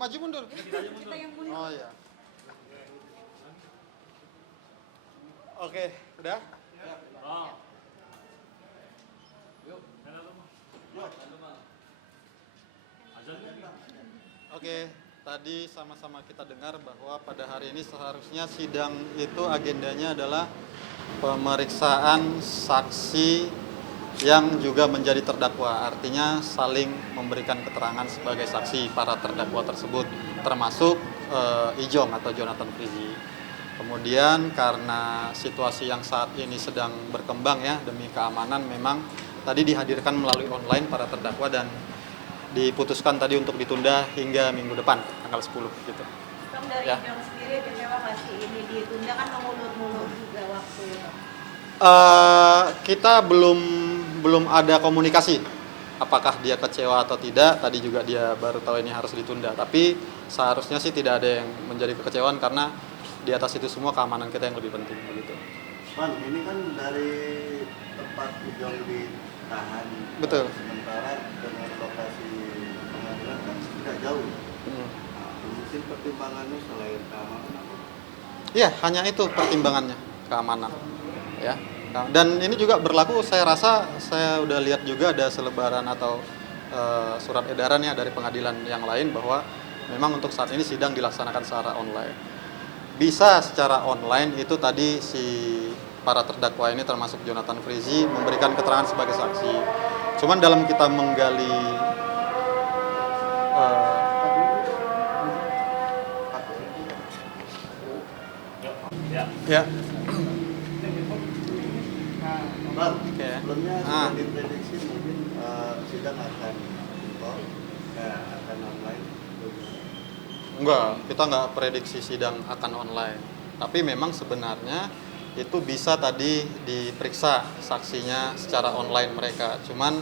maju mundur. Kita yang mundur. Oh iya. Oke, udah? Oke, tadi sama-sama kita dengar bahwa pada hari ini seharusnya sidang itu agendanya adalah pemeriksaan saksi yang juga menjadi terdakwa, artinya saling memberikan keterangan sebagai saksi para terdakwa tersebut, termasuk Ijong atau Jonathan Frizzy. Kemudian karena situasi yang saat ini sedang berkembang ya, demi keamanan memang tadi dihadirkan melalui online para terdakwa dan diputuskan tadi untuk ditunda hingga minggu depan, tanggal 10 gitu. Bang, dari Ya. Ijong sendiri kecewa nggak sih ini ditunda, kan mengulur-mulur juga waktu. Kita belum ada komunikasi apakah dia kecewa atau tidak. Tadi juga dia baru tahu ini harus ditunda, tapi seharusnya sih tidak ada yang menjadi kekecewaan karena di atas itu semua keamanan kita yang lebih penting begitu. Bang, ini kan dari tempat Ijong ditahan. Betul. Sementara dengan lokasi pengadilan kan tidak jauh. Nah, mungkin pertimbangannya selain keamanan apa? Iya, hanya itu pertimbangannya, keamanan. Ya. Dan ini juga berlaku, saya rasa saya udah lihat juga ada selebaran atau surat edaran ya dari pengadilan yang lain bahwa memang untuk saat ini sidang dilaksanakan secara online. Bisa secara online itu tadi si para terdakwa ini termasuk Jonathan Frizzy memberikan keterangan sebagai saksi. Cuman dalam kita menggali ya. Bang, Oke. sebelumnya Ah. sudah diprediksi mungkin sidang akan akan online. Enggak, kita nggak prediksi sidang akan online. Tapi memang sebenarnya itu bisa tadi diperiksa saksinya secara online mereka. Cuman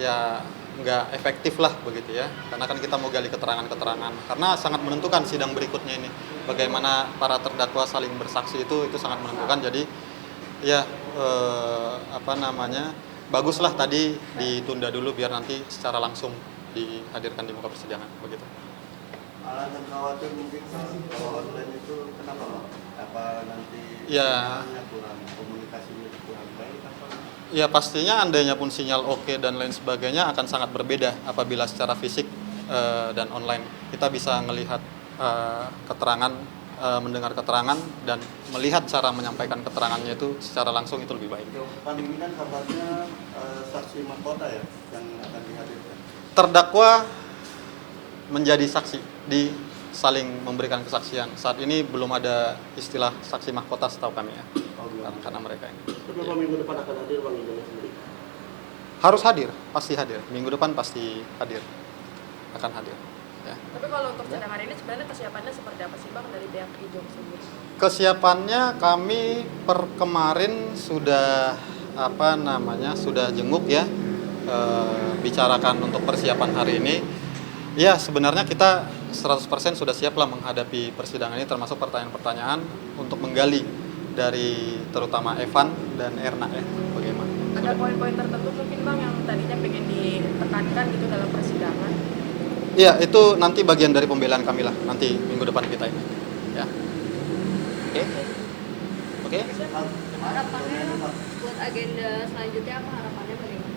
ya nggak efektif lah begitu ya. Karena kan kita mau gali keterangan-keterangan. Karena sangat menentukan sidang berikutnya ini. Bagaimana para terdakwa saling bersaksi itu sangat menentukan. Jadi ya baguslah tadi ditunda dulu biar nanti secara langsung dihadirkan di muka persidangan begitu. Alasan khawatir mungkin kalau online itu kenapa Bang? Apa nanti Ya. sinyalnya kurang, komunikasinya kurang baik apa? Ya pastinya andainya pun sinyal oke dan lain sebagainya akan sangat berbeda apabila secara fisik dan online kita bisa melihat keterangan, mendengar keterangan dan melihat cara menyampaikan keterangannya itu secara langsung itu lebih baik. Pan ini kan kabarnya saksi mahkota ya yang akan dihadirkan. Terdakwa menjadi saksi di saling memberikan kesaksian. Saat ini belum ada istilah saksi mahkota setahu kami ya. Karena mereka ini. Berapa minggu depan akan hadir Bang Ijong sendiri? Harus hadir, pasti hadir. Minggu depan pasti hadir. Akan hadir. Ya. Tapi kalau untuk sidang hari ini sebenarnya kesiapannya seperti apa sih Bang dari pihak Ijong sendiri? Kesiapannya kami per kemarin sudah sudah jenguk ya, bicarakan untuk persiapan hari ini. Ya sebenarnya kita 100% sudah siap lah menghadapi persidangan ini, termasuk pertanyaan-pertanyaan untuk menggali dari terutama Evan dan Erna ya bagaimana. Ada poin-poin tertentu mungkin Bang yang tadinya pengen ditekankan gitu dalam persidangan? Iya, itu nanti bagian dari pembelaan kami lah, nanti minggu depan kita ini. Ya. Oke. Oke. Harapannya buat agenda selanjutnya apa, harapannya bagaimana?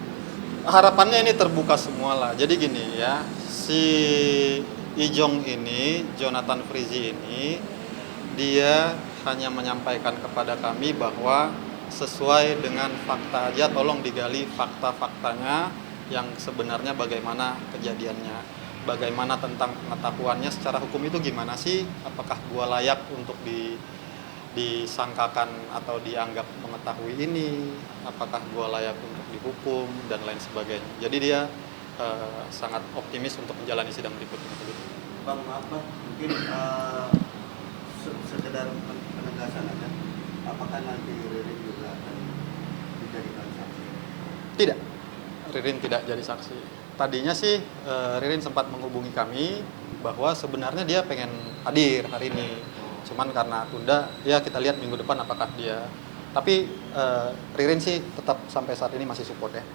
Harapannya ini terbuka semua lah. Jadi gini ya, si Ijong ini, Jonathan Frizzy ini, dia hanya menyampaikan kepada kami bahwa sesuai dengan fakta aja, tolong digali fakta-faktanya yang sebenarnya bagaimana kejadiannya, bagaimana tentang pengetahuannya secara hukum itu gimana sih, apakah gua layak untuk disangkakan atau dianggap mengetahui ini, apakah gua layak untuk dihukum dan lain sebagainya. Jadi dia sangat optimis untuk menjalani sidang berikutnya. Bang, maaf Bang, mungkin sekedar penegasan aja. Apakah nanti Ririn juga akan dijadikan saksi? Tidak, Ririn tidak jadi saksi. Tadinya sih Ririn sempat menghubungi kami bahwa sebenarnya dia pengen hadir hari ini. Cuman karena tunda, ya kita lihat minggu depan apakah dia. Tapi Ririn sih tetap sampai saat ini masih support ya.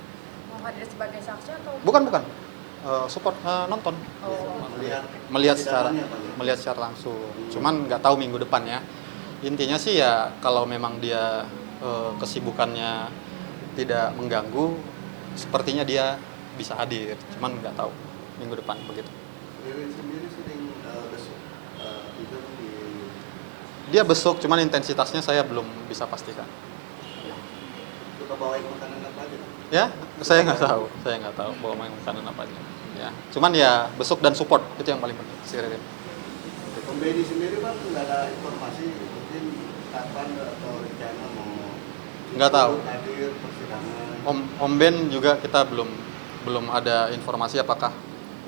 Mau hadir sebagai saksi atau? Bukan. support, nonton. Oh. Melihat secara Persidangannya, Pak, ya? melihat secara langsung. Cuman nggak tahu minggu depan ya. Intinya sih ya kalau memang dia kesibukannya tidak mengganggu, sepertinya dia bisa hadir. Cuman nggak tahu minggu depan begitu. Ririn sendiri sering besok tidur di Dia besuk, cuman intensitasnya saya belum bisa pastikan. suka bawain makanan apa aja? Ya, saya nggak tahu bawa main makanan apa aja. Ya, cuman ya besuk dan support itu yang paling penting. Si Ririn. Om Benny sendiri Bang nggak ada informasi mungkin kapan atau rencana mau Nggak tahu. hadir persidangan. Om Ben juga kita belum ada informasi apakah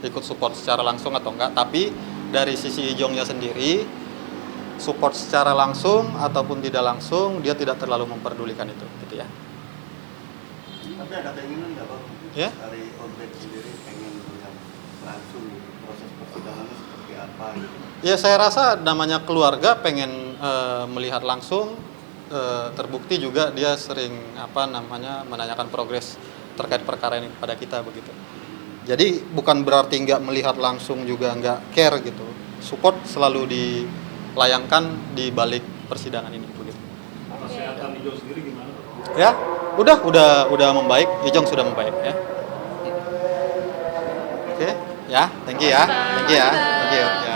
ikut support secara langsung atau enggak. Tapi dari sisi Ijongnya sendiri, support secara langsung ataupun tidak langsung dia tidak terlalu memperdulikan itu, gitu ya. Tapi ada keinginan nggak Bang? Ya. Dari Om Ben sendiri pengen melihat langsung proses persidangannya seperti apa gitu. Ya saya rasa namanya keluarga pengen melihat langsung, terbukti juga dia sering menanyakan progres terkait perkara ini kepada kita begitu. Jadi bukan berarti nggak melihat langsung juga nggak care gitu. Support selalu dilayangkan di balik persidangan ini begitu. Kesehatan Ijong sendiri gimana? Ya, udah membaik. Ijong sudah membaik ya. Oke, ya, thank you ya. Thank you ya. Thank you ya.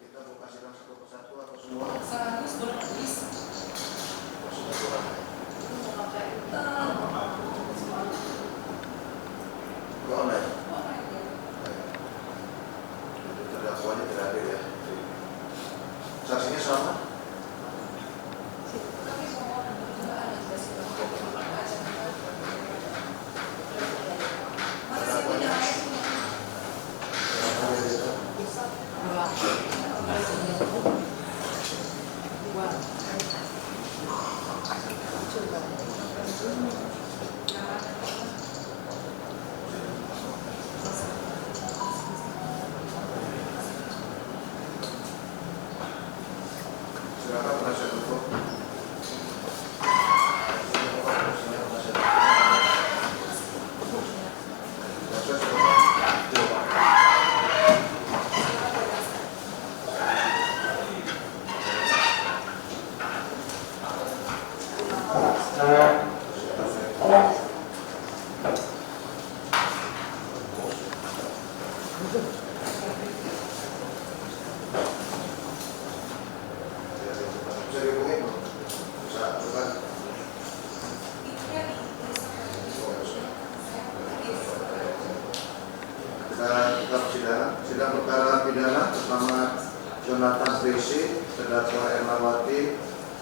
Kita buka sidang satu persatu atau semua? Online. Jadi terdakwanya tidak hadir ya. Saksinya sama? Silakan penasihat hukum. Bisa dihubungin? Bisa, bukan? Kita sidang perkara pidana bersama Jonathan Tracy, terdakwa Ermawati,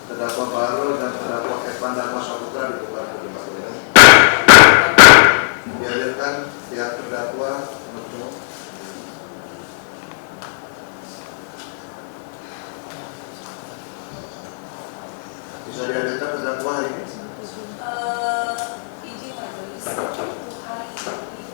terdakwa Barul dan terdakwa Evan Dharma Saputra dibuka ke tempat umum. Dihadirkan pihak terdakwa untuk bisa dihadirkan terdakwa hari ini. Izin majelis untuk hari ini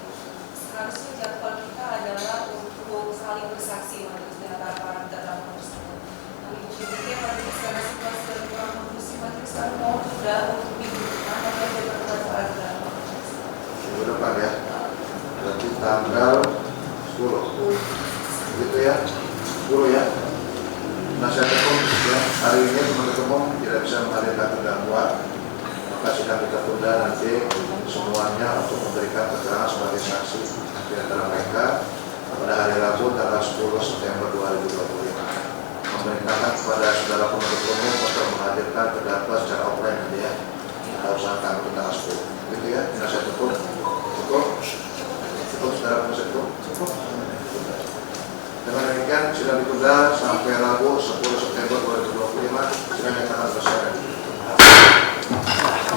seharusnya jadwal kita adalah untuk saling bersaksi majelis di antara para terdakwa tersebut. Namun demikian majelis karena situasi dan kurang kondusif majelis kami mau juga untuk minggu depan agar jadwal pada Minggu depan ya. Berarti tanggal 10. Begitu ya. 10 ya. Penasihat hukum ya, hari ini penuntut umum tidak bisa menghadirkan terdakwa, maka sidang kita tunda nanti semuanya untuk memberikan keterangan sebagai saksi di antara mereka pada hari Rabu tanggal 10 September 2025. Memerintahkan kepada saudara penuntut umum untuk menghadirkan terdakwa secara offline nanti ya. Kita usahakan untuk tanggal 10. Begitu ya, penasihat hukum. Cukup? Cukup saudara penasihat hukum? Cukup. Dengan demikian sidang ditunda sampai Rabu 10